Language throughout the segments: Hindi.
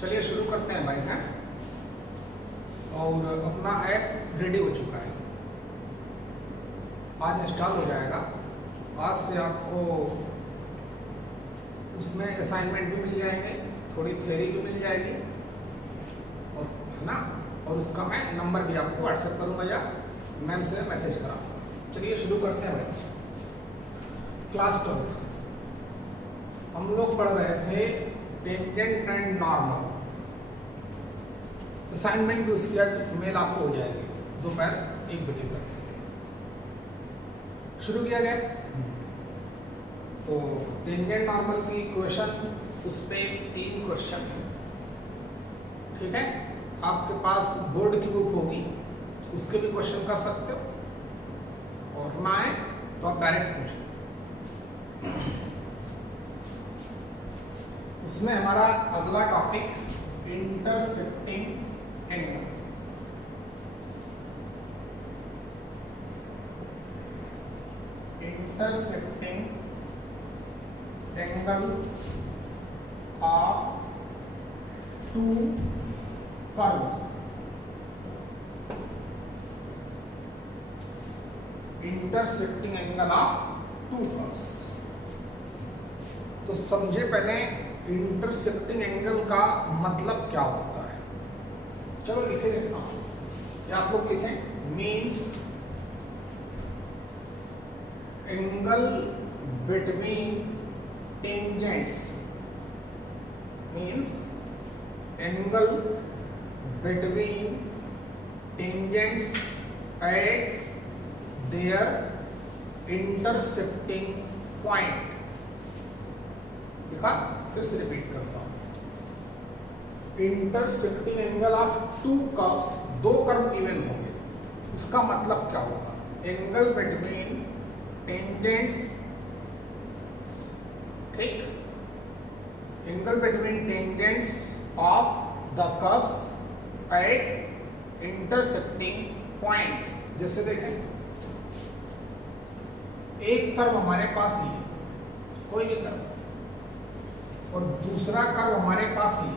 चलिए शुरू करते हैं भाई हैं। और अपना ऐप रेडी हो चुका है, आज इंस्टॉल हो जाएगा। आज से आपको उसमें असाइनमेंट भी मिल जाएंगे, थोड़ी थ्योरी भी मिल जाएगी, और है ना। और उसका मैं नंबर भी आपको व्हाट्सएप करूँगा या मैम से मैसेज कराऊँगा। चलिए शुरू करते हैं भाई। क्लास 12 हम लोग पढ़ रहे थे टेंजेंट एंड नॉर्मल। असाइनमेंट भी उसकी मेल आपको हो जाएगी दोपहर 1 बजे तक। शुरू किया गया तो टेंजेंट नॉर्मल की क्वेश्चन, उस पर 3 क्वेश्चन, ठीक है। आपके पास बोर्ड की बुक होगी, उसके भी क्वेश्चन कर सकते हो, और ना आए तो आप डायरेक्ट पूछो। उसमें हमारा अगला topic intercepting angle. Intercepting angle of 2 curves. Intercepting angle of 2 curves. तो समझे पहले इंटरसेप्टिंग एंगल का मतलब क्या होता है। चलो लिखे देता हूं, या आप लोग लिखें। Means angle between tangents, means angle between tangents at their intercepting point. देखा, फिर से रिपीट करता हूं। Intercepting angle of 2 curves, 2 curve given होंगे, उसका मतलब क्या होगा। एंगल बिटवीन टेंजेंट्स, ठीक, angle between tangents of the curves at intercepting point. जैसे देखें, एक कर्व हमारे पास ही है, कोई भी कर्व, और दूसरा कर्व हमारे पास ही,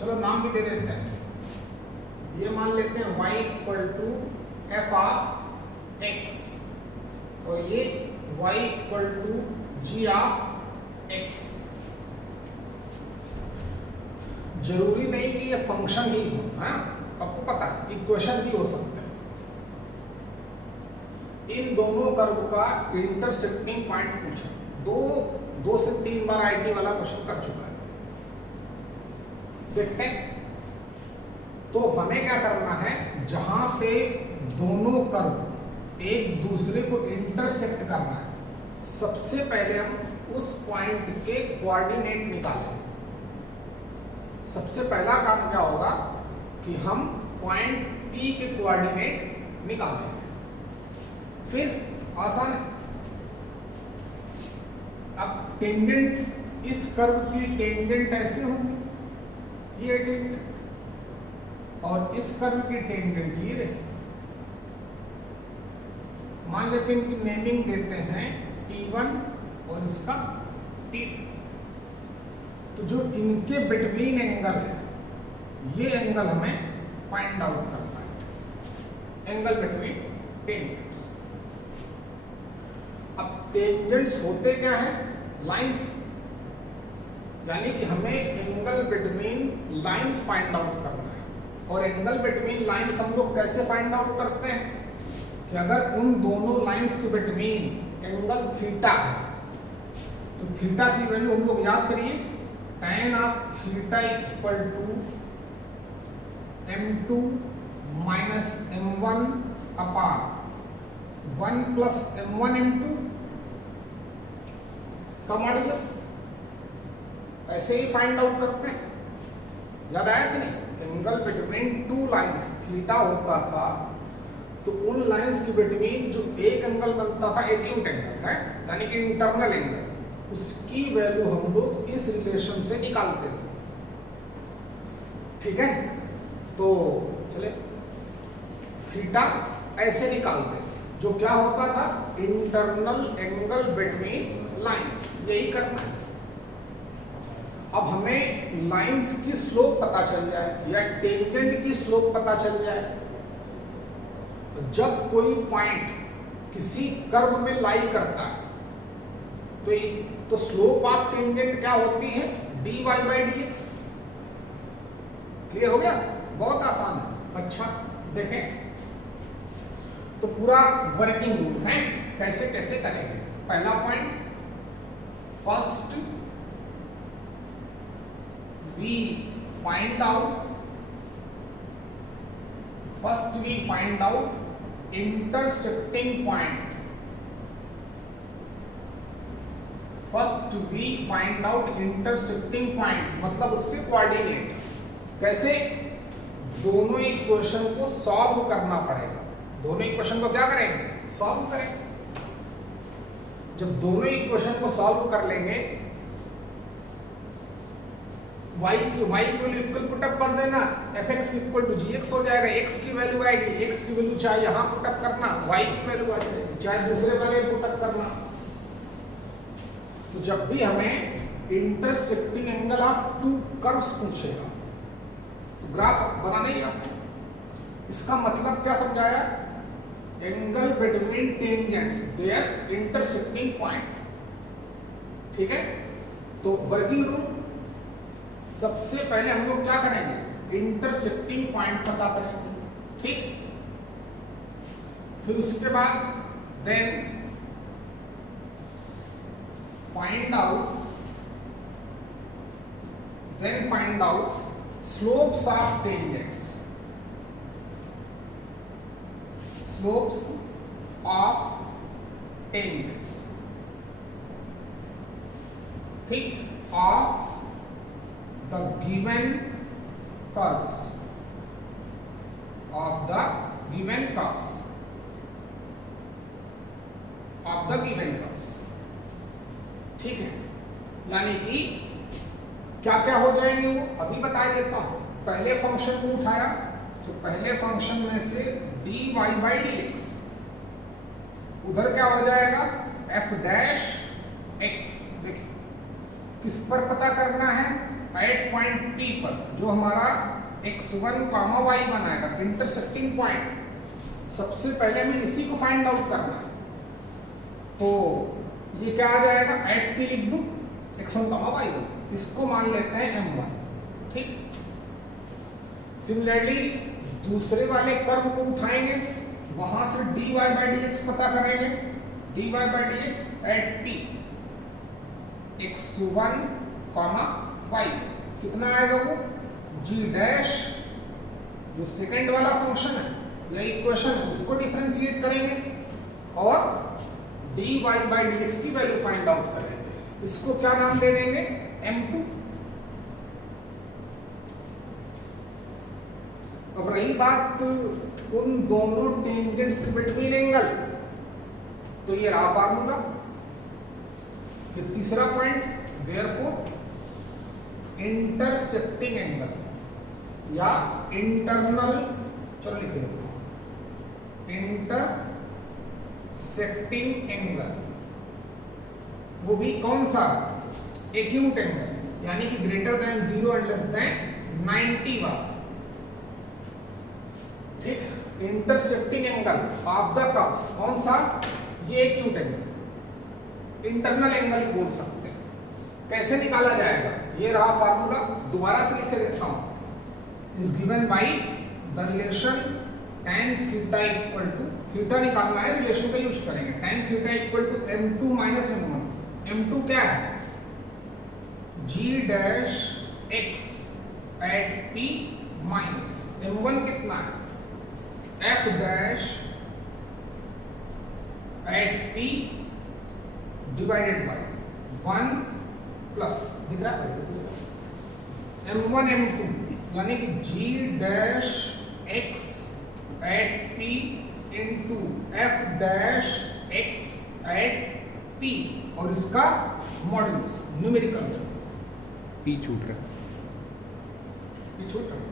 चलो नाम भी दे देते हैं। ये मान लेते हैं y = f(x), और ये y = g(x). जरूरी नहीं कि ये फंक्शन ही हो, है, आपको पता है इक्वेशन भी हो सकते हैं। इन दोनों कर्व का इंटरसेप्टिंग पॉइंट पूछा, 2 से 3 बार आईटी वाला क्वेश्चन कर चुका है। देखते हैं, तो हमें क्या करना है, जहां पे दोनों कर्व एक दूसरे को इंटरसेक्ट करना है, सबसे पहले हम उस पॉइंट के कोऑर्डिनेट निकालेंगे। सबसे पहला काम क्या होगा कि हम पॉइंट P के कोऑर्डिनेट निकालेंगे, फिर आसान है। अब टेंजेंट, इस कर्व की टेंजेंट ऐसे होगी, ये टेंजेंट, और इस कर्व की टेंजेंट ये रही। मान लेते हैं इनकी नेमिंग देते हैं T1 और इसका T2। तो जो इनके बिटवीन एंगल है, ये एंगल हमें फाइंड आउट करना है, एंगल बिटवीन टेंजेंट्स। अब टेंजेंट्स होते क्या है, लाइंस, यानी कि हमें angle between lines find out करना है। और एंगल बिटवीन लाइंस हम लोग कैसे फाइंड आउट करते हैं कि अगर उन दोनों लाइंस के बिटवीन एंगल थीटा है, तो थीटा की वैल्यू हम लोग याद करिए, tan of theta = m2 minus m1 upon 1 plus m1 m2 का मॉड्यूलस। ऐसे ही फाइंड आउट करते हैं, याद आया कि नहीं। एंगल बिटवीन 2 लाइंस थीटा होता था, तो उन लाइंस के बिटवीन जो एक एंगल बनता था, एक्यूट एंगल है, यानी कि इंटरनल एंगल, उसकी वैल्यू हम लोग इस रिलेशन से निकालते थे, ठीक है। तो चले, थीटा ऐसे निकालते, जो क्या होता था, इंटरनल एंगल बिटवीन लाइंस, यही करना है। अब हमें लाइंस की स्लोप पता चल जाए या टेंजेंट की स्लोप पता चल जाए, तो जब कोई पॉइंट किसी कर्व में लाई करता है तो स्लोप ऑफ टेंजेंट क्या होती है, dy बाई dx। क्लियर हो गया, बहुत आसान है। अच्छा देखें तो पूरा वर्किंग रूल है, कैसे कैसे करेंगे। पहला point, first we find out intersecting point. मतलब उसके कोऑर्डिनेट। कैसे, दोनों इक्वेशन को सॉल्व करना पड़ेगा। दोनों इक्वेशन को क्या करेंगे, सॉल्व करेंगे। जब दोनों इक्वेशन को सॉल्व कर लेंगे, y की वैल्यू इक्वल पुटअप कर देना, fx इक्वल टू gx हो जाएगा। x की वैल्यू आएगी, x की वैल्यू चाहे यहाँ पुटअप करना, y की वैल्यू आ जाएगी, चाहे दूसरे वाले पुटअप करना। तो जब भी हमें intersecting angle of to curves पूछेगा तो ग्राफ बनाना ही आपको। इसका मतलब क्या समझाया, angle between tangents their intersecting point. ठीक है, तो वर्किंग रूल, सबसे पहले हम लोग क्या करेंगे, इंटरसेक्टिंग पॉइंट पता करेंगे। ठीक, फिर उसके बाद then find out slopes of tangents. ठीक, ऑफ the given curves, ठीक है, यानी कि क्या क्या हो जाएंगे वो अभी बता देता हूं। पहले फंक्शन को उठाया तो पहले फंक्शन में से dy बाई dx, उधर क्या हो जाएगा, f डैश x। देखिए किस पर पता करना है, एट पॉइंट P पर, जो हमारा x1, y1 आएगा, इंटरसेक्टिंग पॉइंट। सबसे पहले हमें इसी को फाइंड आउट करना है, तो ये क्या आ जाएगा, एट P लिख दूं, x1, y1, इसको मान लेते हैं m1। ठीक, सिमिलरली दूसरे वाले कर्व को उठाएंगे, वहां से dy बाई dx पता करेंगे। dy by dx at P x1, y, कितना आएगा वो, g डैश, जो सेकंड वाला फंक्शन है या इक्वेशन है उसको डिफरेंशिएट करेंगे और dy बाई dx की वैल्यू फाइंड आउट करेंगे। इसको क्या नाम दे देंगे, m2। अब रही बात उन दोनों टेंजेंट्स के बिटवीन एंगल, तो ये रहा फार्मूला। फिर तीसरा पॉइंट, देयरफॉर इंटरसेक्टिंग एंगल या इंटरनल, चलो लिख देता हूं, इंटरसेक्टिंग एंगल, वो भी कौन सा, एक्यूट एंगल, यानी कि greater than 0 and less than 90 वाला। ठीक, intersecting angle of the curves, कौन सा, ये एक्यूट एंगल, इंटरनल एंगल बोल सकते हैं। कैसे निकाला जाएगा, ये रहा फार्मूला, दोबारा से लिख देता हूं, is given by the relation tan theta equal to, theta निकालना है, रिलेशन का यूज करेंगे, tan theta equal to m2 minus m1। m2 क्या है, g dash x at p minus m1 कितना है, f dash at p divided by 1 plus, दिख रहा है m1 m2, यानी कि g dash x at p into f dash x at p, और इसका मॉडुलस न्यूमेरिकल, p छूट रहा है,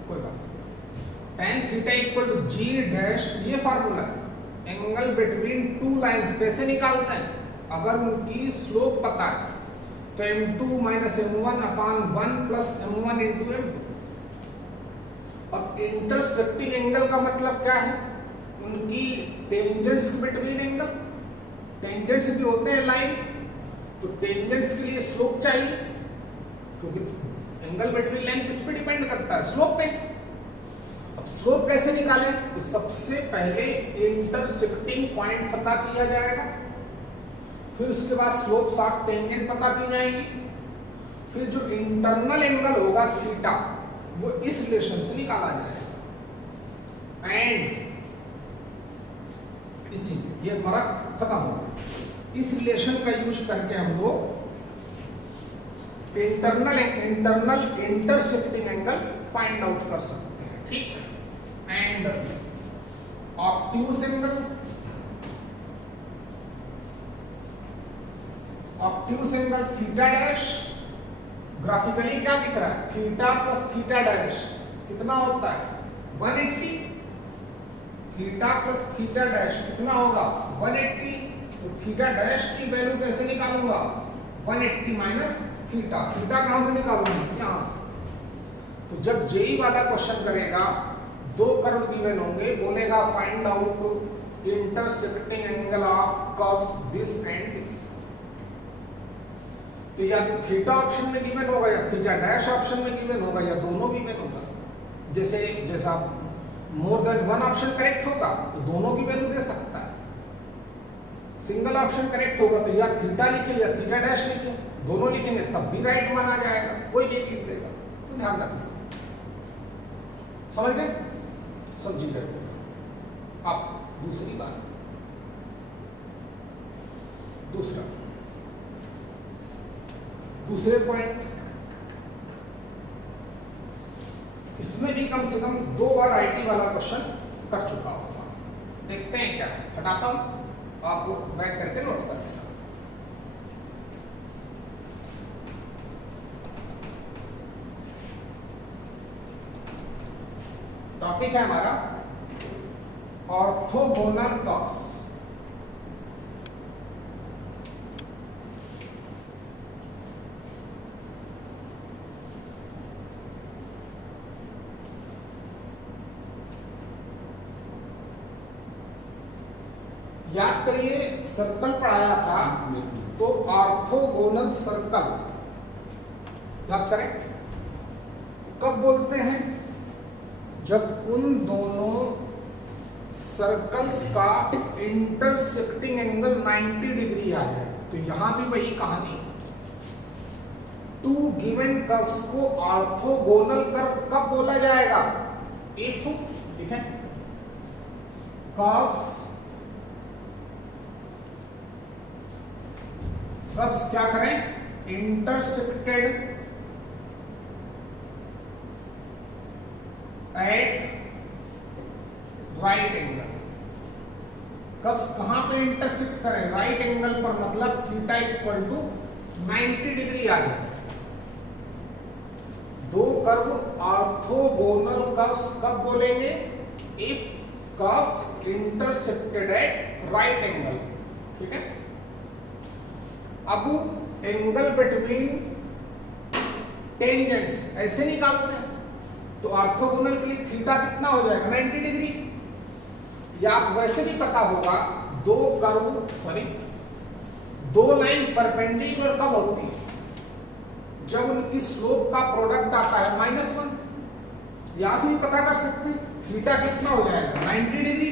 कोई बात नहीं। tan theta equal to g dash, ये फार्मूला है, एंगल बिटवीन टू लाइंस कैसे निकालते हैं, अगर उनकी स्लोप पता है तो m2 माइनस m1 अपान 1 प्लस m1 इंटू m2। अब इंटरसेक्टिंग एंगल का मतलब क्या है? उनकी टेंजेंट्स बिटवीन एंगल। टेंजेंट्स भी होते हैं लाइन, तो टेंजेंट्स के लिए स्लोप चाहिए, क्योंकि एंगल बिटवीन लाइन किस पे डिपेंड करता है? स्लोप पे। अब स्लोप कैसे निकालें? तो सबसे पहले इंटरसेक्टिंग पॉइंट पता किया जाएगा, फिर उसके बाद स्लोप साथ टेंजेंट पता की जाएगी, फिर जो इंटरनल एंगल होगा थीटा वो इस रिलेशन से निकाला जाएगा। एंड इसीलिए ये हमारा खत्म होगा। इस रिलेशन का यूज करके हम लोग internal intercepting angle find out कर सकते हैं, ठीक। And obtuse angle theta dash, graphically क्या दिख रहा है? थीटा प्लस थीटा डैश कितना होता है? 180। थीटा प्लस थीटा डैश कितना होगा? 180। तो थीटा डैश की वैल्यू कैसे निकालूंगा? 180 माइनस थीटा। थीटा कहां से निकालूंगा? यहां से। तो जब जेई वाला क्वेश्चन करेगा, दो कर्व गिवन होंगे, बोलेगा find out intersecting angle of curves this and this. तो या तो थीटा ऑप्शन में गिवन होगा या थीटा डैश ऑप्शन में गिवन होगा या दोनों गिवन होगा। जैसा more than one option correct होगा तो दोनों की वैल्यू दे सकता है। सिंगल ऑप्शन करेक्ट होगा तो या थीटा लिखे या थीटा डैश लिखे, दोनों लिखेंगे तब भी राइट माना जाएगा, कोई नहीं लिख देगा। तो ध्यान रखना, समझ गए? समझी गए? अब दूसरी बात, दूसरे पॉइंट, इसमें भी कम से कम 2 बार आईटी वाला क्वेश्चन कर चुका होगा। देखते हैं क्या, हटाता हूं, आप बैक करके नोट कर लेना। टॉपिक है हमारा ऑर्थोगोनल कर्व्स। याद करिए सर्कल पढ़ाया था, तो ऑर्थोगोनल सर्कल याद करें। कब बोलते हैं? जब उन दोनों सर्कल्स का इंटरसेक्टिंग एंगल 90 डिग्री आ जाए। तो यहां भी वही कहानी, 2 गिवन कर्व्स को ऑर्थोगोनल कर्व कब बोला जाएगा? इफ देखें कर्व्स क्या करें? Intersected at right angle. Curves कहां पे इंटरसेक्ट करें? राइट एंगल पर, मतलब थीटा इक्वल टू 90 डिग्री आ जाए। दो कर्व ऑर्थोगोनल कर्व्स कब बोलेंगे? If curves intersected at right angle, ठीक है। अब एंगल बिटवीन टेंजेंट्स ऐसे निकालते हैं, तो ऑर्थोगोनल के लिए थीटा कितना हो जाएगा? 90 डिग्री। या आप वैसे भी पता होगा, दो लाइन परपेंडिकुलर कब होती है? जब उनकी स्लोप का प्रोडक्ट आता है -1। यहां से भी पता कर सकते हैं थीटा कितना हो जाएगा? 90 डिग्री।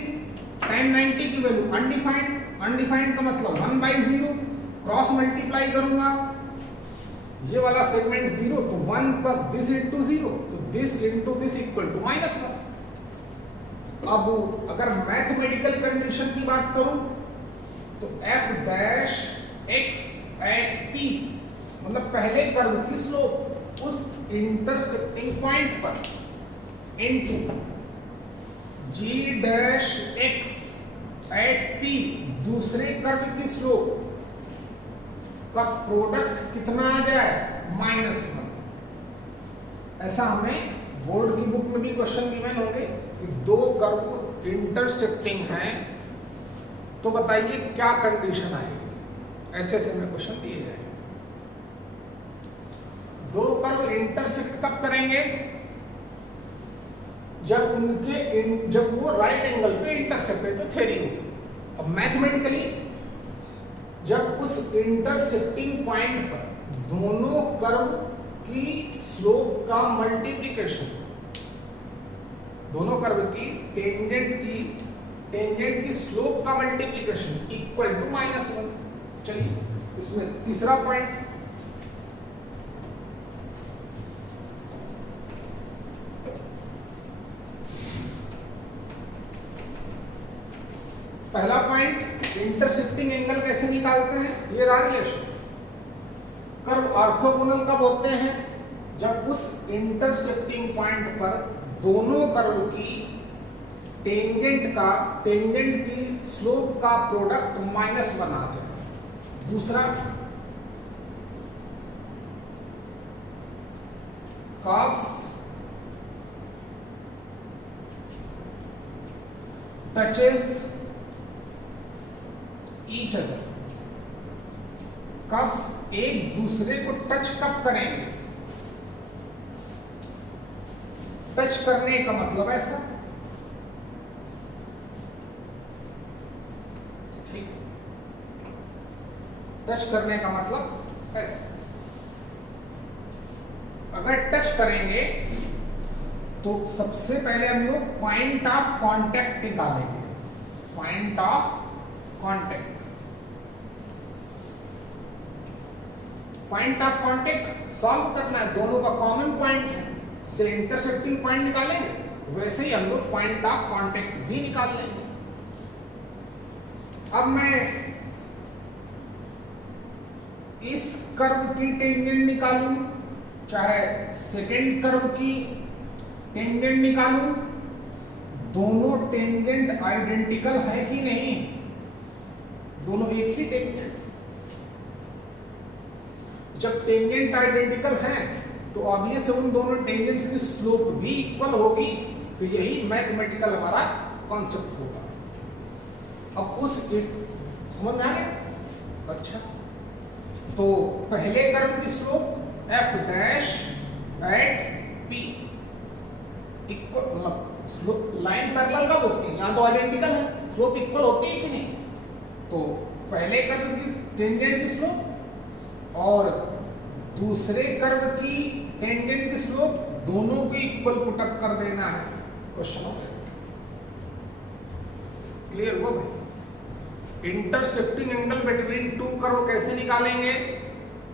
टाइम 90 की वैल्यू अनडिफाइंड का मतलब 1/0, क्रॉस मल्टीप्लाई करूंगा, ये वाला सेगमेंट 0, तो 1 प्लस दिस इंटू 0, तो this into this equal to -1। अब अगर मैथमेटिकल कंडीशन की बात करूं तो f dash x at p, मतलब पहले कर्व की स्लोप उस इंटरसेक्टिंग पॉइंट पर, into g dash x at p, दूसरे कर्व की स्लोप का प्रोडक्ट कितना आ जाए? -1। ऐसा हमें बोर्ड की बुक में भी क्वेश्चन गिवन होंगे कि दो कर्व इंटरसेक्टिंग हैं, तो बताइए क्या कंडीशन आएगी। ऐसे ऐसे में क्वेश्चन दिए जाएंगे। दो कर्व इंटरसेक्ट कब करेंगे? जब वो राइट एंगल पे इंटरसेक्ट है, तो थ्योरी होगी। अब मैथमेटिकली जब उस इंटरसेक्टिंग पॉइंट पर दोनों कर्व की स्लोप का मल्टीप्लिकेशन, दोनों कर्व की टेंजेंट की स्लोप का मल्टीप्लिकेशन इक्वल टू -1। चलिए इसमें तीसरा पॉइंट, पहला पॉइंट इंटरसेक्टिंग एंगल कैसे निकालते हैं? ये रहा रिलेशन। कर्व ऑर्थोगोनल कब होते हैं? जब उस इंटरसेक्टिंग पॉइंट पर दोनों कर्व की टेंजेंट की स्लोप का प्रोडक्ट -1 आ जाए। दूसरा, curves touches each other. Curves एक दूसरे को टच कब करेंगे? टच करने का मतलब ऐसा, ठीक है, टच करने का मतलब ऐसा। अगर टच करेंगे तो सबसे पहले हम लोग पॉइंट ऑफ कांटेक्ट निकालेंगे। Point of contact, point of contact solve करना है, दोनों का कॉमन पॉइंट है, से इंटरसेक्टिंग पॉइंट निकालेंगे। वैसे ही हम लोग पॉइंट ऑफ कांटेक्ट भी निकाल लेंगे। अब मैं इस कर्व की टेंजेंट निकालूं, चाहे सेकेंड कर्व की टेंजेंट निकालूं, दोनों टेंजेंट आइडेंटिकल है कि नहीं? दोनों एक ही टेंजेंट। जब टेंजेंट आइडेंटिकल है तो ऑब्वियस उन दोनों टेंजेंट्स की स्लोप भी इक्वल होगी। तो यही मैथमेटिकल हमारा कॉन्सेप्ट होगा। अब उस समझ में आ गया? अच्छा, तो पहले कर्व की slope f dash at p equal, line parallel कब होती है? यहाँ तो आइडेंटिकल है, स्लोप इक्वल होती है कि नहीं? तो पहले कर्व की टेंजेंट की स्लोप और दूसरे कर्व की टेंजेंट की स्लोप, दोनों को इक्वल पुटअप कर देना है। क्वेश्चन हो गया, क्लियर हुआ भाई? Intersecting angle between to curve कैसे निकालेंगे?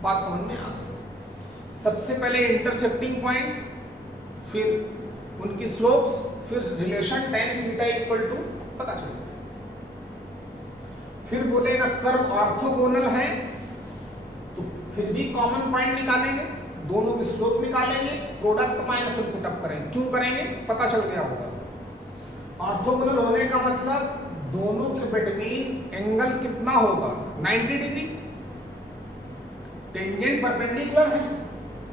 बात समझ में आ गई। सबसे पहले इंटरसेक्टिंग पॉइंट, फिर उनकी स्लोप्स, फिर relation tan theta equal to पता चलेगा। फिर बोलेगा कर्व ऑर्थोगोनल है, तो फिर भी कॉमन पॉइंट निकालेंगे, दोनों की स्लोप निकालेंगे, प्रोडक्ट -1 पुटअप करेंगे। क्यों करेंगे? पता चल गया होगा। ऑर्थोगोनल होने का मतलब दोनों के बिटवीन एंगल कितना होगा? 90 डिग्री। टेंजेंट परपेंडिकुलर है,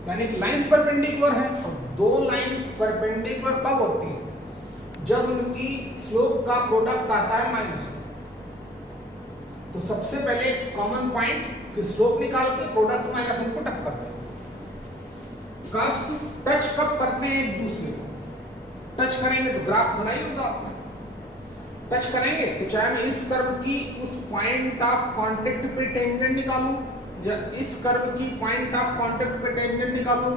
यानी कि लाइंस परपेंडिकुलर है। और दो लाइन परपेंडिकुलर कब होती है? जब उनकी स्लोप का प्रोडक्ट आता है -1। तो सबसे पहले कॉमन पॉइंट, फिर स्लोप निकाल के प्रोडक्ट -1 को टच कर देंगे। कर्व्स टच कब करते हैं एक दूसरे को? टच करेंगे तो ग्राफ बनाई होगा आपने। टच करेंगे तो चाहे मैं इस कर्व की उस पॉइंट ऑफ कांटेक्ट पे टेंजेंट निकालूं, या इस कर्व की पॉइंट ऑफ कांटेक्ट पे टेंजेंट निकालूं,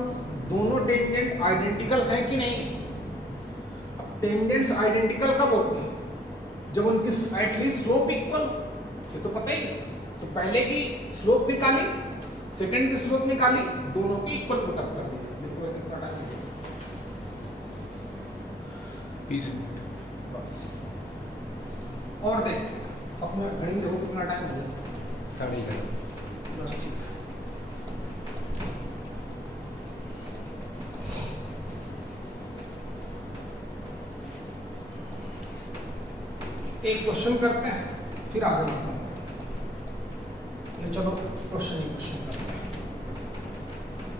दोनों टेंजेंट आइडेंटिकल है कि नहीं? अब टेंजेंट्स आइडेंटिकल कब होती है? जब उनकी एटलीस्ट स्लोप इक्वल, ये तो पता ही है। तो पहले की स्लोप निकाली, सेकंड की स्लोप निकाली, दोनों की इक्वल पुटअप कर दी। देखो कितना टाइम, 20 मिनट बस। और देखते हैं अपने घड़ी में, देखो कितना टाइम हो गया, 11:30। बस ठीक है। एक क्वेश्चन करते हैं, फिर आगे बढ़ते हैं। ये चलो क्वेश्चन करते हैं।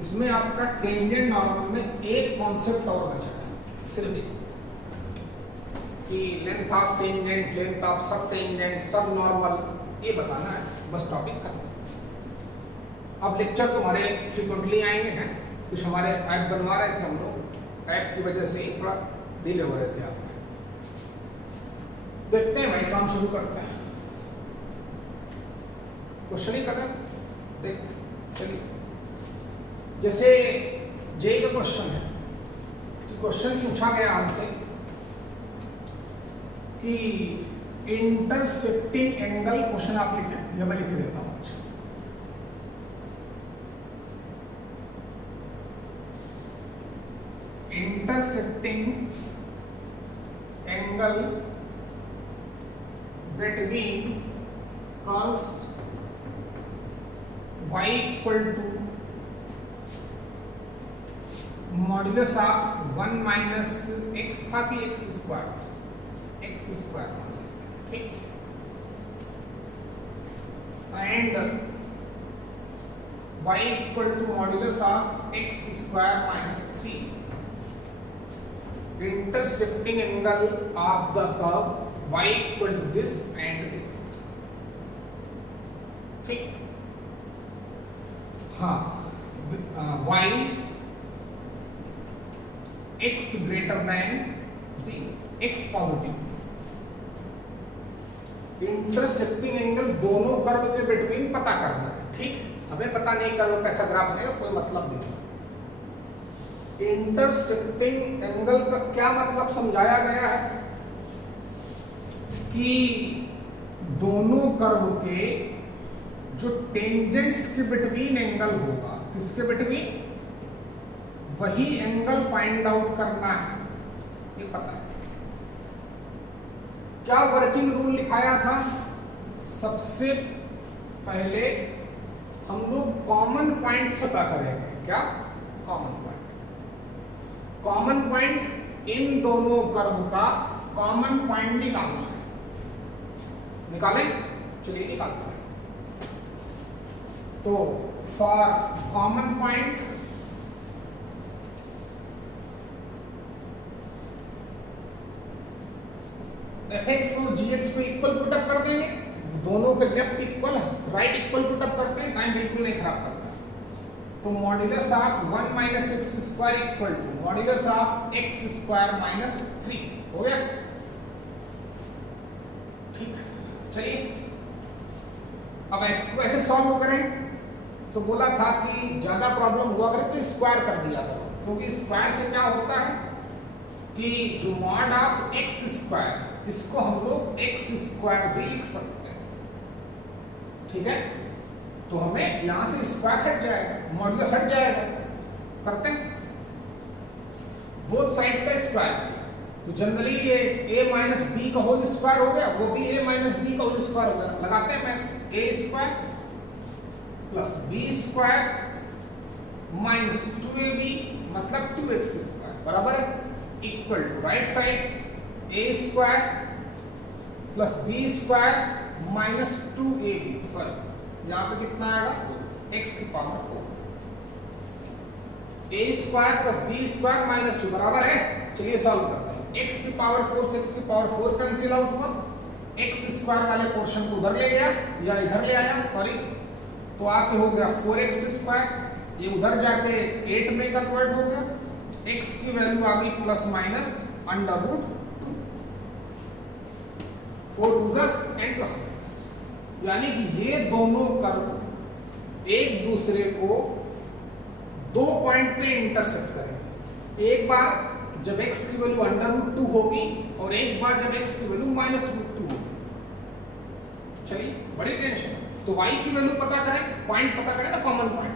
इसमें आपका टेंजेंट नॉर्मल में एक कॉन्सेप्ट और बचा है, सिर्फ एक, कि length of tangent, length of सब टेंजेंट, सब नॉर्मल, ये बताना है, बस टॉपिक खत्म। अब लेक्चर तुम्हारे फ्रीक्वेंटली आएंगे हैं, कुछ हमारे ऐप बनवा रहे थे हम लोग, ऐप की वजह से ही थोड़ा डिले हो रहे थे आप। देखते हैं भाई, काम शुरू करते हैं। क्वेश्चन ही करें, देख चलिए। जैसे जे का क्वेश्चन है, क्वेश्चन पूछा गया हमसे कि इंटरसेप्टिंग एंगल, क्वेश्चन आप लिखें या मैं लिख देता हूं। Intercepting angle between curves y equal to modulus of 1 minus X था कि एक्स स्क्वायर मान लेते हैं, ठीक। And y equal to modulus of X square minus 3, intercepting angle of the curve y equal to this and this, ठीक। हाँ, y x greater than 0, x positive. Intercepting angle दोनों कर्व के बिटवीन पता करना है, ठीक। हमें पता नहीं कर्व कैसा ग्राफ बनेगा, कोई मतलब नहीं। इंटरसेप्टिंग एंगल का क्या मतलब समझाया गया है कि दोनों कर्व के जो टेंजेंट्स के बिटवीन एंगल होगा, किसके बिटवीन, वही एंगल फाइंड आउट करना है, ये पता है। क्या वर्किंग रूल लिखाया था? सबसे पहले हम लोग कॉमन पॉइंट पता करेंगे। क्या common point? Common point in दोनों कर्व का कॉमन पॉइंट निकालना है। निकालें, चलिए निकालते हैं। तो फॉर कॉमन पॉइंट fx और gx को इक्वल पुटअप कर देंगे, दोनों के left equal right equal put up करते हैं, टाइम बिल्कुल नहीं खराब करता। तो modulus of 1 minus X square equal to modulus of X square minus 3 हो गया, ठीक। चलिए अब इसको ऐसे सॉल्व करें। तो बोला था कि ज्यादा प्रॉब्लम हुआ करे तो स्क्वायर कर दिया करो, क्योंकि स्क्वायर से क्या होता है कि जो मॉड ऑफ एक्स स्क्वायर, इसको हम लोग एक्स स्क्वायर भी लिख सकते हैं, ठीक है। तो हमें यहां से स्क्वायर हट जाएगा, मॉड्यूलस हट जाएगा। करते हैं बोथ साइड का स्क्वायर, तो जनरली ये a माइनस बी का होल स्क्वायर हो गया, वो भी a माइनस बी का होल स्क्वायर हो गया। लगाते हैं maths, a square plus B square minus 2ab मतलब 2x स्क्वायर बराबर है equal to right side a square plus B square minus 2ab, sorry यहाँ पे कितना आएगा x की power 4, a square plus B square minus 2 बराबर है। चलिए सॉल्व करते हैं। x की पावर 4 से x की पावर 4 कैंसिल आउट हुआ, x स्क्वायर वाले पोर्शन को उधर ले गया या इधर ले आया, सॉरी, तो आके हो गया 4x स्क्वायर, ये उधर जाके 8 में कन्वर्ट हो गया, x की वैल्यू आ गई plus minus under root 4 and plus minus, यानी कि ये दोनों कर्व एक दूसरे को दो पॉइंट पे इंटरसेक्ट करेंगे। एक बार जब x की वैल्यू अंडर रूट 2 होगी और एक बार जब x की वैल्यू माइनस रूट 2 होगी। चलिए बड़ी टेंशन, तो y की वैल्यू पता करें, पॉइंट पता करें ना, कॉमन पॉइंट।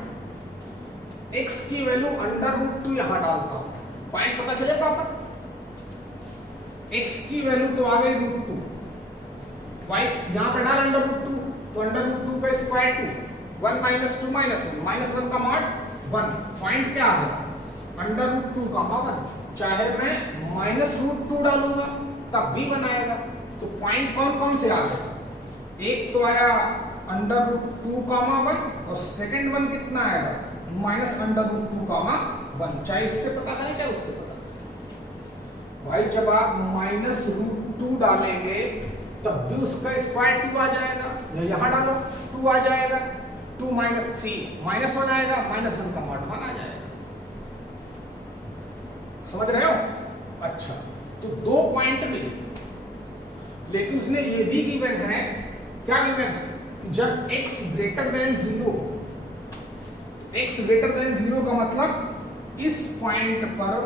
x की वैल्यू अंडर रूट 2 यहां डालता हूं, पॉइंट पता चले प्रॉपर। x की वैल्यू तो आ गई रूट 2, y यहां पे डाल अंडर रूट 2, तो अंडर रूट 2 का स्क्वायर 2, 1 माइनस 2 माइनस 1, माइनस 1 का मॉड 1, पॉइंट क्या आ गया अंडर रूट 2 का 1। चाहे मैं माइनस रूट 2 डालूंगा तब भी बनाएगा। तो पॉइंट कौन कौन से आ गए, एक तो आया अंडर रूट 2 कामा 1 और सेकंड वन कितना आएगा माइनस अंडर रूट 2 कामा 1। चाहे इससे पता करें चाहे उससे पता करें। भाई जब आप माइनस रूट 2 डालेंगे तब भी उसका स्क्वायर 2 आ जाएगा, या यहां डालो 2 आ जाएगा, 2 माइनस 3 माइनस 1 आएगा, माइनस 1 का मॉड 1 आ जाएगा। समझ रहे हो? अच्छा, तो 2 पॉइंट मिले, लेकिन उसने ये भी गिवन है, क्या गिवन है, जब x greater than 0, x greater than 0 का मतलब इस पॉइंट पर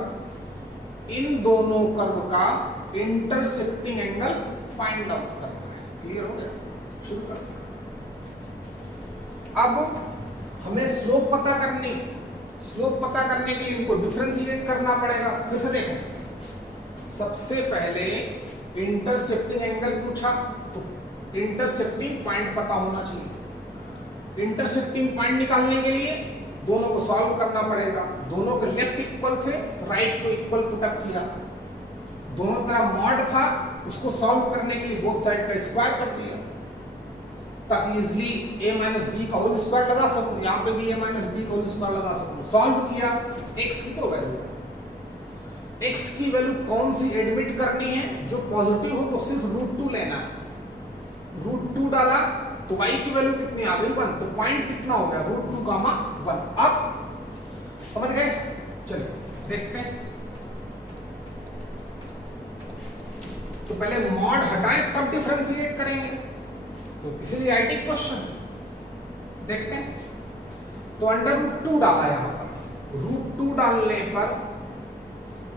इन दोनों कर्व का इंटरसेक्टिंग एंगल फाइंड आउट करना है। क्लियर हो गया? शुरू करते हैं। अब हमें स्लोप पता करनी, स्लोप पता करने के लिए इनको डिफरेंशिएट करना पड़ेगा। फिर से देखो, सबसे पहले इंटरसेक्टिंग एंगल पूछा, तो इंटरसेक्टिंग पॉइंट पता होना चाहिए। इंटरसेक्टिंग पॉइंट निकालने के लिए दोनों को सॉल्व करना पड़ेगा। दोनों के लेफ्ट इक्वल थे, राइट को इक्वल पुट अप किया, दोनों तरफ मॉड था, उसको सॉल्व करने के लिए बोथ साइड का स्क्वायर कर दिया, तब इजिली a माइनस बी का होल स्क्वायर लगा सकूं, यहाँ पे भी a माइनस बी का होल स्क्वायर लगा सकूं। सॉल्व किया, x की तो वैल्यू है, x की वैल्यू कौन सी एडमिट करनी है, जो पॉजिटिव हो तो सिर्फ √2 लेना है। √2 डाला तो y की वैल्यू कितनी आ गई? 1। तो पॉइंट कितना हो गया? √2, 1। अब समझ गए? चलिए देखते हैं। तो पहले मॉड हटाएं तब डिफरेंशिएट करेंगे, तो इसीलिए आईटी क्वेश्चन देखते हैं। तो √2 डाला यहां पर, √2 डालने पर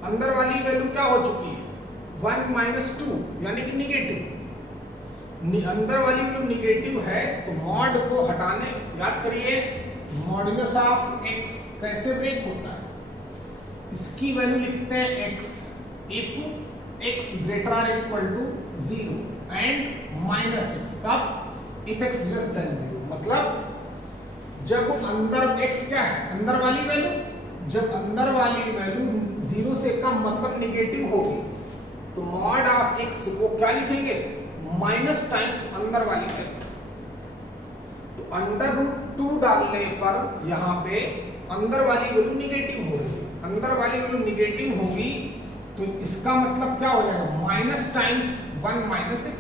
अंदर वाली वैल्यू क्या हो चुकी है? 1 - 2 यानी कि निगेटिव। अंदर वाली वैल्यू निगेटिव है, तो मॉड को हटाने, याद करिए मॉडुलस ऑफ x कैसे ब्रेक होता है, इसकी वैल्यू लिखते हैं x if x greater or equal to 0 and -x, कब? If x less than 0। मतलब जब अंदर x क्या है? अंदर वाली वैल्यू, जब अंदर वाली वैल्यू 0 से कम मतलब निगेटिव होगी, तो मॉड ऑफ x को क्या लिखेंगे? माइनस टाइम्स अंदर वाली वैल्यू। तो √2 डालने पर यहां पे अंदर वाली वैल्यू निगेटिव हो रही है, अंदर वाली वैल्यू निगेटिव होगी, तो इसका मतलब क्या हो जाएगा? माइनस टाइम्स 1 - x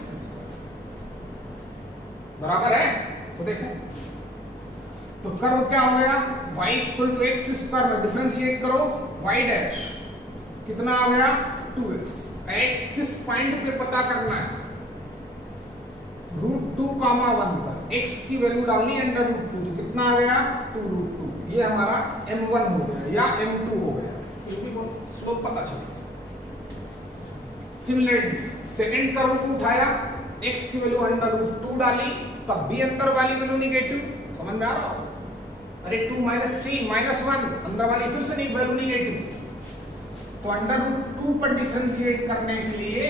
बराबर है। तो देखो, तो कर्व क्या हो गया? y = x² में डिफरेंशिएट करो, y डैश कितना आ गया? 2x। एट किस पॉइंट पे पता करना है? √2, 1 पर x की वैल्यू डालनी है √2, तो कितना आ गया? 2√2। ये हमारा m1 हो गया या m2 हो गया, ये भी स्लोप पता चल गया। सिमिलरली सेकंड कर्व को उठाया, x की वैल्यू √2 डाली, तब भी अंदर वाली वैल्यू निगेटिव। समझ में आ रहा हो? अरे 2 - 3 -1, अंदर वाली फिर से वैल्यू निगेटिव। तो √2 पर डिफरेंशिएट करने के लिए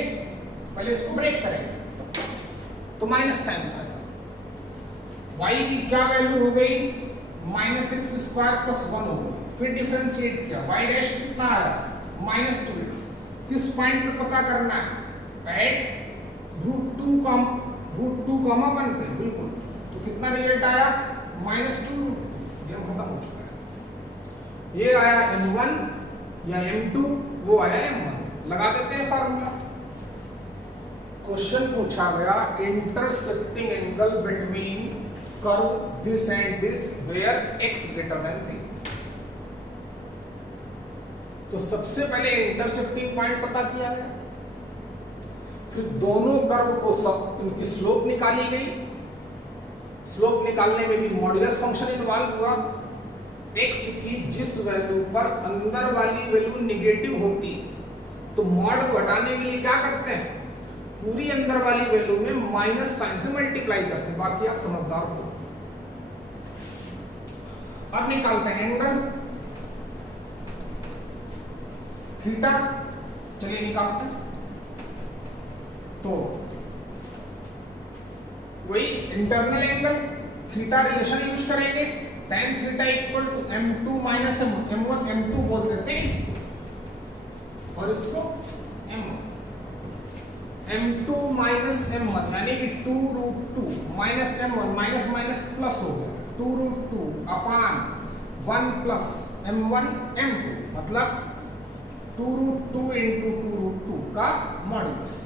पहले इसको ब्रेक करेंगे, तो माइनस टाइम्स आएगा। y की क्या वैल्यू हो गई? -x² + 1 हो गई। फिर डिफरेंशिएट किया, y डैश कितना आया? -2x। किस पॉइंट पे पता करना है? एट √2, 1 पे, बिल्कुल। तो कितना रिजल्ट आया? -2। ये खत्म हो चुका है। ये आया m1 या m2, वो आया m1। लगा देते हैं फार्मूला। क्वेश्चन पूछा गया intersecting angle between curve this and this where x greater than 0। तो सबसे पहले इंटरसेक्टिंग पॉइंट पता किया गया, फिर दोनों कर्व को उनकी स्लोप निकाली गई। स्लोप निकालने में भी मॉड्यूलस फंक्शन इन्वॉल्व हुआ। x की जिस वैल्यू पर अंदर वाली वैल्यू निगेटिव होती, तो मॉड को हटाने के लिए क्या करते हैं? पूरी अंदर वाली वैल्यू में माइनस साइन से मल्टीप्लाई करते हैं। बाकी आप समझदार हो। अब निकालते हैं एंगल थीटा। चलिए निकालते हैं। तो वही internal angle theta relation use करेंगे। tan theta = m2 - m1, m2 बोल देते हैं इसको, और इसको m1। m2 - m1 यानी कि 2√2 - m1 माइनस प्लस हो गया, 2√2 अपान 1 प्लस m1 m2, मतलब 2√2 × 2√2 का मॉड्यूलस।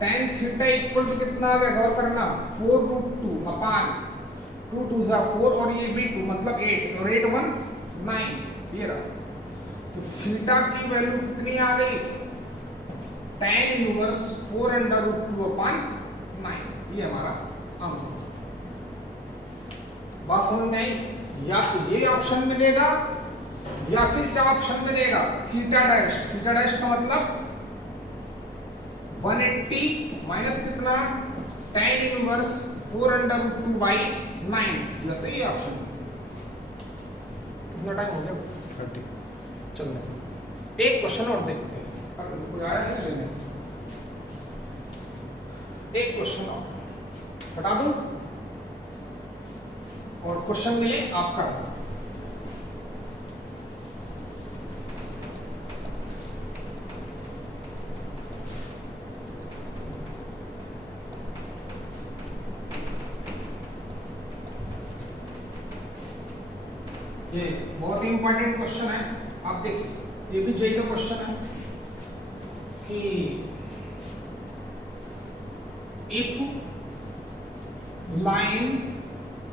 tan थीटा = कितना आ गया? गौर करना, 4√2 अपान 2 × 2 = 4 और ये भी 2 मतलब 8 और 8 = 1 9। ये रहा। तो थीटा की वैल्यू कितनी आ गई, tan इनवर्स 4√2/9, ये हमारा आंसर। बात समझ में आई? या तो ये ऑप्शन में देगा या फिर क्या ऑप्शन में देगा, थीटा डैश। थीटा डैश का मतलब 180 माइनस कितना, tan इनवर्स 4√2/9, या तो ये ऑप्शन। कितना टाइम हो गया? 30। चलो एक क्वेश्चन और देखते हैं, अगर कोई आया नहीं लेने। एक क्वेश्चन और हटा दूं और क्वेश्चन मिले आपका। ये बहुत ही इंपॉर्टेंट क्वेश्चन है, आप देखिए, ये भी जेईई का क्वेश्चन है कि if line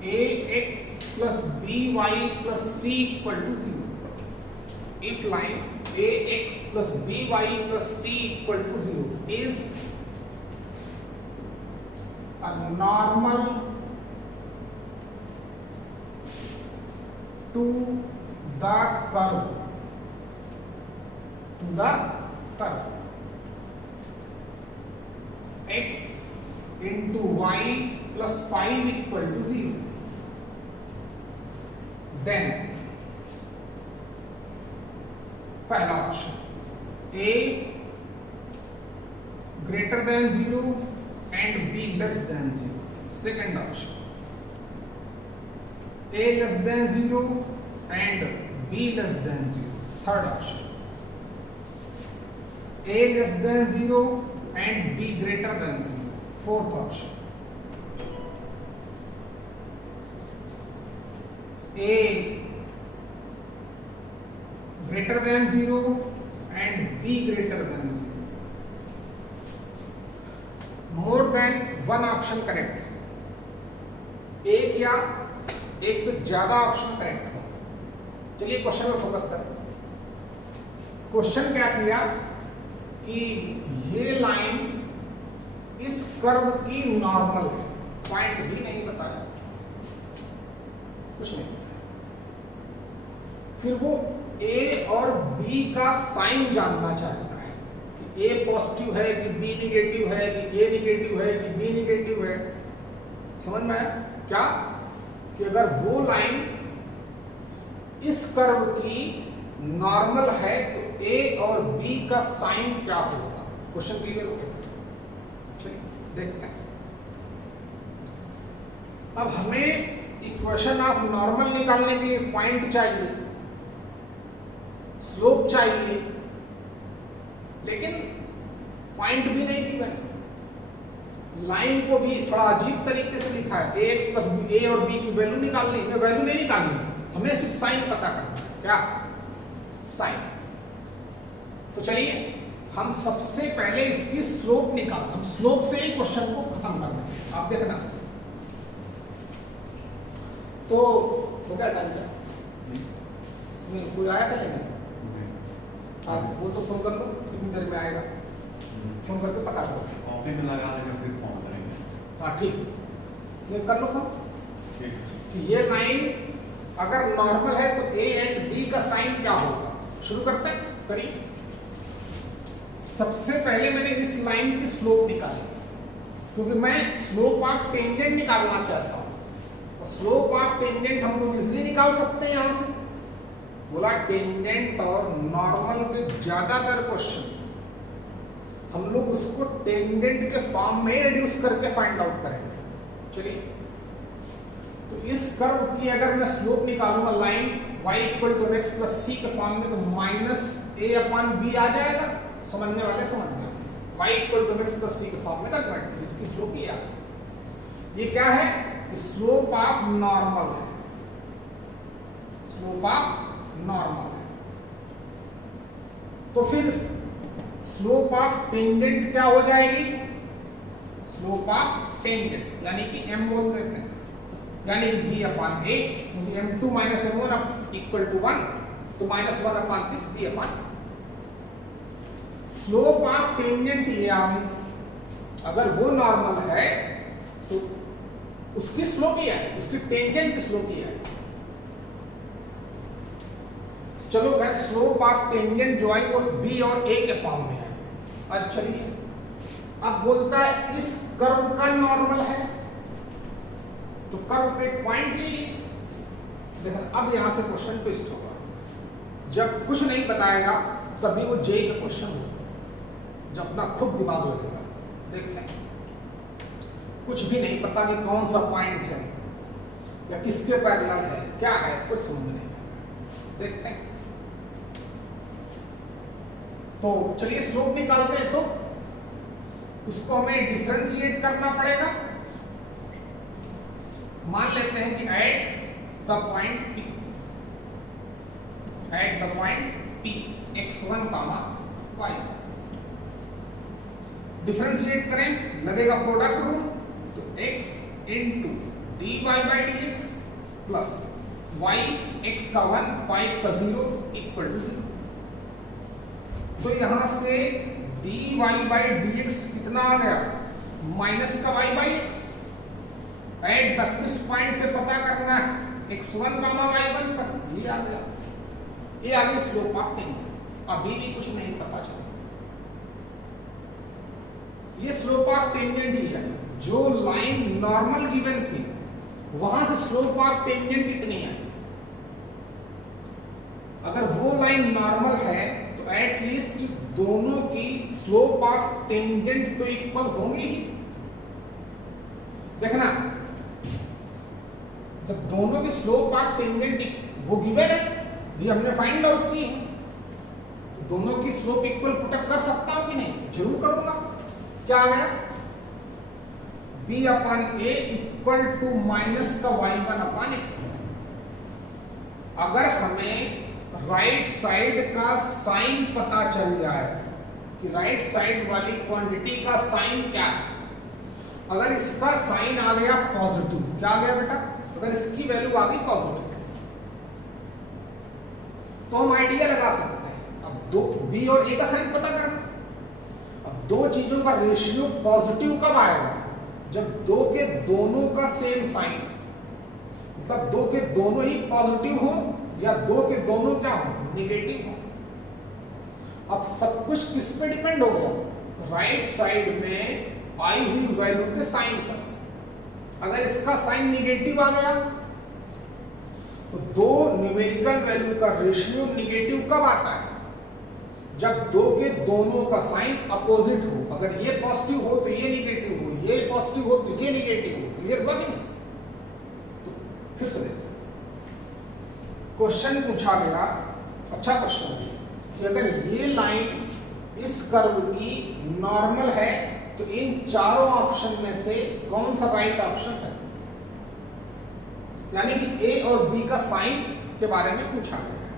ax plus by plus c equal to 0, if line ax plus by plus c equal to 0 is a normal to the curve, x into y plus 5 equal to 0, then पहला option a greater than 0 and b less than 0, second option a less than 0 and b less than 0, third option a less than 0 and b greater than 0, fourth option a greater than 0 and b greater than 0, more than one option correct, एक या एक से ज्यादा ऑप्शन करेक्ट हो। चलिए क्वेश्चन में फोकस करें। क्वेश्चन क्या किया कि ये लाइन इस कर्व की नॉर्मल है, पॉइंट भी नहीं बताया, कुछ नहीं। फिर वो a और b का साइन जानना चाहता है कि a पॉजिटिव है कि b निगेटिव है, कि a निगेटिव है कि b निगेटिव है। समझ में आया क्या कि अगर वो लाइन इस कर्व की नॉर्मल है तो a और b का साइन क्या होगा। क्वेश्चन क्लियर हो गया? चलिए देखते हैं। अब हमें इक्वेशन ऑफ नॉर्मल निकालने के लिए पॉइंट चाहिए, स्लोप चाहिए, लेकिन पॉइंट भी नहीं दी मैंने। लाइन को भी थोड़ा अजीब तरीके से लिखा है, ax प्लस a और b की वैल्यू निकालनी है, वैल्यू नहीं निकालनी, हमें सिर्फ साइन पता करना है। क्या साइन? तो चलिए हम सबसे पहले इसकी स्लोप निकालते हैं, हम स्लोप से ही क्वेश्चन को खत्म कर देंगे। आप देखना तो हो गया टाइम का? नहीं, कोई आया था लेने? हाँ, वो तो फोन कर लो, कितनी देर में आएगा, फोन करके पता करो। कॉपी में लगा देंगे फिर फोन करेंगे। हाँ ठीक, ये कर लो फोन। ठीक। कि ये लाइन अगर नॉर्मल है तो a एंड b का साइन क्या होगा। शुरू करते हैं, करिए। सबसे पहले मैंने इस लाइन की स्लोप निकाली, क्योंकि मैं स्लोप ऑफ टेंजेंट निकालना चाहता हूँ। तो स्लोप ऑफ टेंजेंट हम लोग इजीली निकाल सकते हैं यहाँ से। बोला टेंजेंट और नॉर्मल के ज्यादातर क्वेश्चन हम लोग उसको टेंजेंट के फॉर्म में रिड्यूस करके फाइंड आउट करेंगे। चलिए, तो इस कर्व की अगर मैं स्लोप निकालूंगा line y equal to mx plus c के फॉर्म में, तो माइनस a अपॉन b आ जाएगा। समझने वाले समझ गए, y equal to mx plus c के फॉर्म में कन्वर्ट, इसकी स्लोप ये आ गई। ये क्या है? स्लोप ऑफ नॉर्मल है, स्लोप ऑफ नॉर्मल है। तो फिर स्लोप ऑफ टेंजेंट क्या हो जाएगी? स्लोप ऑफ टेंजेंट यानी कि m बोल देते हैं, यानी b upon a, m2 minus m1 equal to 1। तो तो -1/30 दी अपन स्लोप ऑफ टेंजेंट ये आ गई, अगर वो नॉर्मल है तो उसकी स्लोप ही है, उसकी टेंजेंट की स्लोप ही है। चलो खैर स्लोप ऑफ टेंजेंट जो है वो बी और ए के फॉर्म में है। अब चलिए अब बोलता है इस कर्व का नॉर्मल है, तो कर्व पे एक पॉइंट चाहिए। देखो अब यहां से क्वेश्चन ट्विस्ट होगा, जब कुछ नहीं बताएगा तभी वो जे का क्वेश्चन होगा, जब अपना खुद दिमाग लगेगा। देखते हैं कुछ भी नहीं पता कि कौन सा पॉइंट है या किसके पैरेलल है, क्या है, कुछ समझ नहीं आएगा। देखते हैं तो चलिए स्लोप निकालते हैं, तो उसको हमें डिफरेंशिएट करना पड़ेगा। मान लेते हैं कि at the point P, at the point P x1, y, differentiate करें, लगेगा प्रोडक्ट रूल, तो x into dy by dx plus y x का 1 5 का 0 इक्वल टू 0। तो यहां से dy बाई dx कितना आ गया, माइनस का y by x। At the किस पॉइंट पे पता करना है, x1, y1 पर, ये आ गया, ये आ गई स्लोप ऑफ टेंजेंट। अभी भी कुछ नहीं पता चला, ये स्लोप ऑफ टेंजेंट ही है। जो लाइन नॉर्मल गिवन थी वहां से स्लोप ऑफ टेंजेंट इतनी है, अगर वो लाइन नॉर्मल है तो एटलीस्ट दोनों की स्लोप ऑफ टेंजेंट तो इक्वल होंगी ही। देखना जब दोनों की स्लोप ऑफ टेंजेंट वो गिवन है, ये हमने फाइंड आउट की है, तो दोनों की स्लोप इक्वल पुटअप कर सकता हूं कि नहीं, जरूर करूंगा। क्या आ गया, b upon a equal to minus का y1 अपन x। अगर हमें राइट साइड का साइन पता चल जाए कि राइट साइड वाली क्वांटिटी का साइन क्या है, अगर इसका साइन आ गया पॉजिटिव, क्या आ गया बेटा, अगर इसकी वैल्यू आ गई पॉजिटिव तो हम आइडिया लगा सकते हैं। अब दो b और a का साइन पता करना, अब दो चीजों का रेशियो पॉजिटिव कब आएगा, जब दो के दोनों का सेम साइन, मतलब दो के दोनों ही पॉजिटिव हो या दो के दोनों क्या हो, नेगेटिव हो। अब सब कुछ किस पे डिपेंड हो गया, राइट साइड में आई हुई वैल्यू के साइन पर। अगर इसका साइन नेगेटिव आ गया तो दो न्यूमेरिकल वैल्यू का रेशियो नेगेटिव कब आता है, जब दो के दोनों का साइन अपोजिट हो। अगर ये पॉजिटिव हो तो ये नेगेटिव हो, ये पॉजिटिव हो तो ये नेगेटिव हो। क्लियर हुआ कि नहीं, तो फिर से देखते हैं। क्वेश्चन पूछा गया, अच्छा क्वेश्चन है कि अगर ये लाइन इस कर्व की नॉर्मल है तो इन चारों ऑप्शन में से कौन सा राइट ऑप्शन है, यानी कि ए और बी का साइन के बारे में पूछा गया है।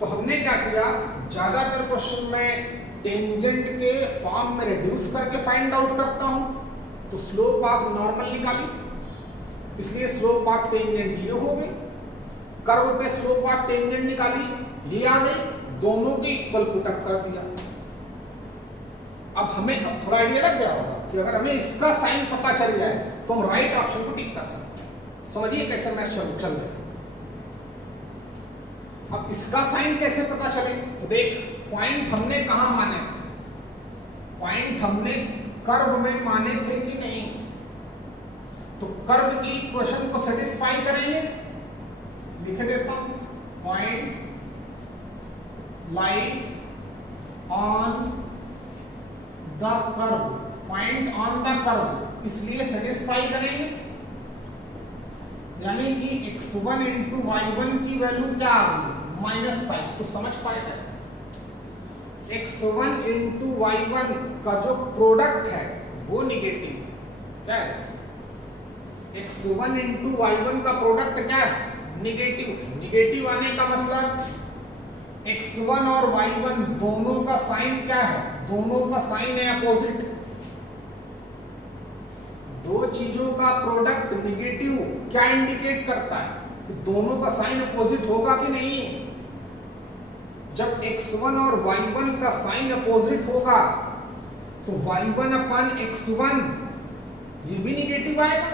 तो हमने क्या किया, ज्यादातर क्वेश्चन में टेंजेंट के फॉर्म में रिड्यूस करके फाइंड आउट करता हूं, तो स्लोप ऑफ नॉर्मल निकाली, इसलिए स्लोप ऑफ टेंजेंट ये हो गई। कर्व पे स्लोप ऑफ टेंजेंट निकाली, ये आ गई, दोनों की इक्वल पुटअप कर दिया। अब हमें अब थोड़ा आइडिया लग गया होगा कि अगर हमें इसका साइन पता चल जाए तो हम राइट ऑप्शन को टिक कर सकते हैं। समझिए कैसे मैच चल रहे। अब इसका साइन कैसे पता चले, तो देख पॉइंट हमने कहां माने थे, पॉइंट हमने कर्व में माने थे कि नहीं, तो कर्व की इक्वेशन को सेटिस्फाई करेंगे। लिख देता हूं, point lies on the curve, point on the curve, इसलिए सेटिस्फाई करेंगे, यानी कि x1 इंटू y1 की वैल्यू क्या आ गई, -5। कुछ समझ पाएगा, x1 इंटू y1 का जो प्रोडक्ट है वो निगेटिव, क्या है, x1 इंटू y1 का प्रोडक्ट क्या है, निगेटिव। निगेटिव आने का मतलब x1 और y1 दोनों का साइन क्या है, दोनों का साइन है अपोजिट। दो चीजों का प्रोडक्ट निगेटिव क्या इंडिकेट करता है कि दोनों का साइन अपोजिट होगा कि नहीं। जब x1 और y1 का साइन अपोजिट होगा तो y1 अपन x1 ये भी निगेटिव आएगा।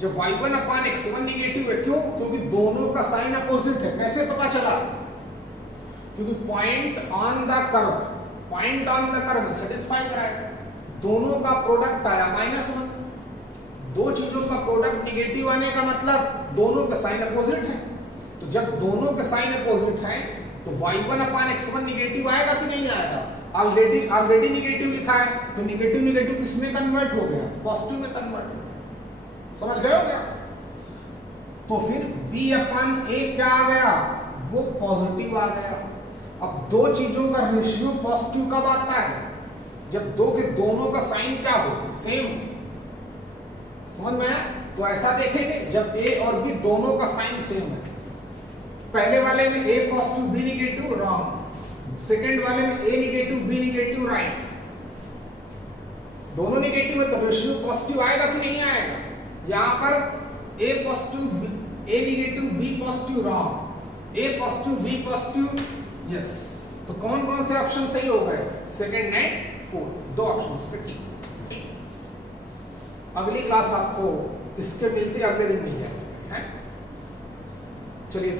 जब y1 अपन x1 निगेटिव है, क्यों? क्योंकि दोनों का साइन अपोजिट है। कैसे पता चला? क्योंकि point on the curve satisfy कराएगा। दोनों का प्रोडक्ट आया -1। दो चीजों का प्रोडक्ट निगेटिव आने का मतलब दोनों का साइन अपोजिट है। तो जब दोनों के साइन अपोजिट है तो y1 अपान x1 निगेटिव आएगा कि नहीं आएगा? ऑलरेडी निगेटिव लिखा है, तो निगेटिव किसमें कन्वर्ट हो गया? पॉजिटिव में कन्वर्ट हो गया। समझ गए हो क्या? तो फिर b अपान a क्या आ गया? वो पॉजिटिव आ गया। अब दो चीजों का रेशियो पॉजिटिव कब आता है? जब दो के दोनों का साइन क्या हो? सेम। समझ में आया? तो ऐसा देखेंगे जब a और b दोनों का साइन सेम है। पहले वाले में a positive b negative, wrong. Second वाले में a negative b negative, right. दोनों निगेटिव है तो रेशियो पॉजिटिव आएगा कि नहीं आएगा? यहां पर a positive a negative b positive, wrong. a positive b positive, yes. तो कौन कौन से ऑप्शन सही हो गए? सेकंड एंड फोर्थ, दो ऑप्शंस पे ठीक। अगली क्लास आपको इसके मिलते अगले दिन मिल जाएगी। चलिए।